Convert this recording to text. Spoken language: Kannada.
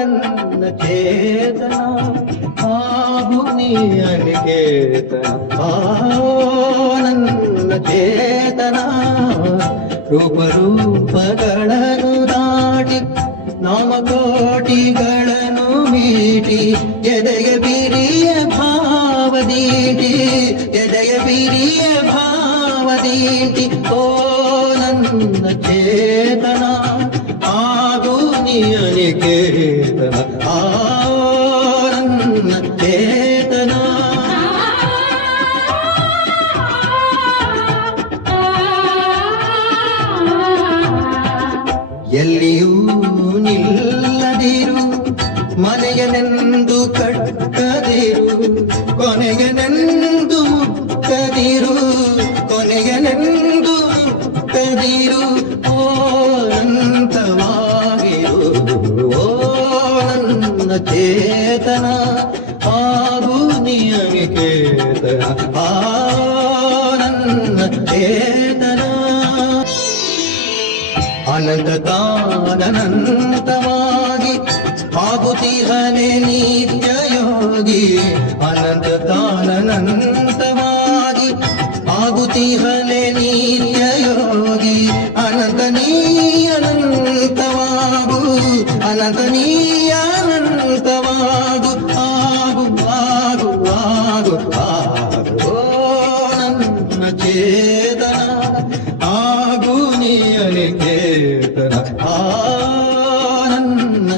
ನನ್ನ ಚೇತನ ಹಾಗೂ ನೀ ಅನಿಕೇತನ ನನ್ನ ಚೇತನ ರೂಪಗಳನ್ನು ದಾಟಿ ನಾಮಕೋಟಿಗಳನ್ನು ಮೀಟಿ ಎದೆಯ ಬಿರಿಯ ಭಾವದೀಟಿ ಎದೆಯ ಬಿರಿಯ ಭಾವದೀಟಿ ಓ ನನ್ನ ಚೇತನ ಹಾಗೂ ನೀ ಅನಿಕೇತನ ನನ್ನ ಚೇತನ ಎಲ್ಲಿಯೂ ನಿಲ್ಲದಿರು ಮನೆಯನೆಂದು ಕಟ್ಟದಿರು ಕೊನೆಯನೆಂದು ಮುಟ್ಟದಿರು ಕೊನೆಯನೆಂದು ಮುಟ್ಟದಿರು ಓ ಅನಂತವಾಗಿರು ಓ ನನ್ನ ಚೇತನ ಹಾಗೂ ನಿಯಮಿಕೇತನ ನನ್ನ ಚೇತನ ಅನಂತ ತಾನಂತವಾಗಿ ಆಗುತ್ತಿಹನೆ ನಿತ್ಯ ಯೋಗಿ ಅನಂತ ತಾನಂತವಾಗಿ ಆಗುತ್ತಿಹನೆ ನಿತ್ಯ ಯೋಗಿ ಅನಂತ ನೀ ಅನಂತವಾಗು ಅನಂತ ನೀ ಅನಂತವಾಗು ಆಗು ಆಗು ಆಗು ಆಗು ನನ್ನ ಚೇತನ ಆಗು ನೀ ಅನಿಕೇತನ ನನ್ನ